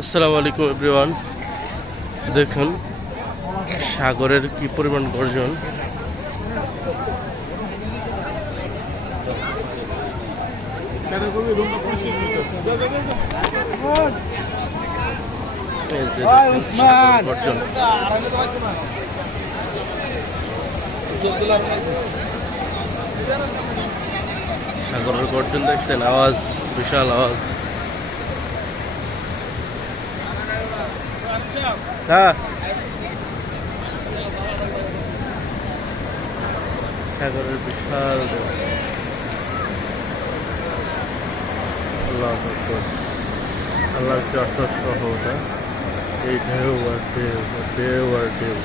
আসসালামু আলাইকুম এভরিওয়ান। দেখুন সাগরের কি পরিমাণ গর্জন। এই যে দেখুন সাগরের গর্জন। সাগরের গর্জন দেখছেন, আওয়াজ, বিশাল আওয়াজ। হ্যাঁ, সাগরের বিশাল আল্লাহ আকবার, আল্লাহকে অশেষ রহমত। এই ঢেউ আর ঢেউ, ঢেউ আর ঢেউ।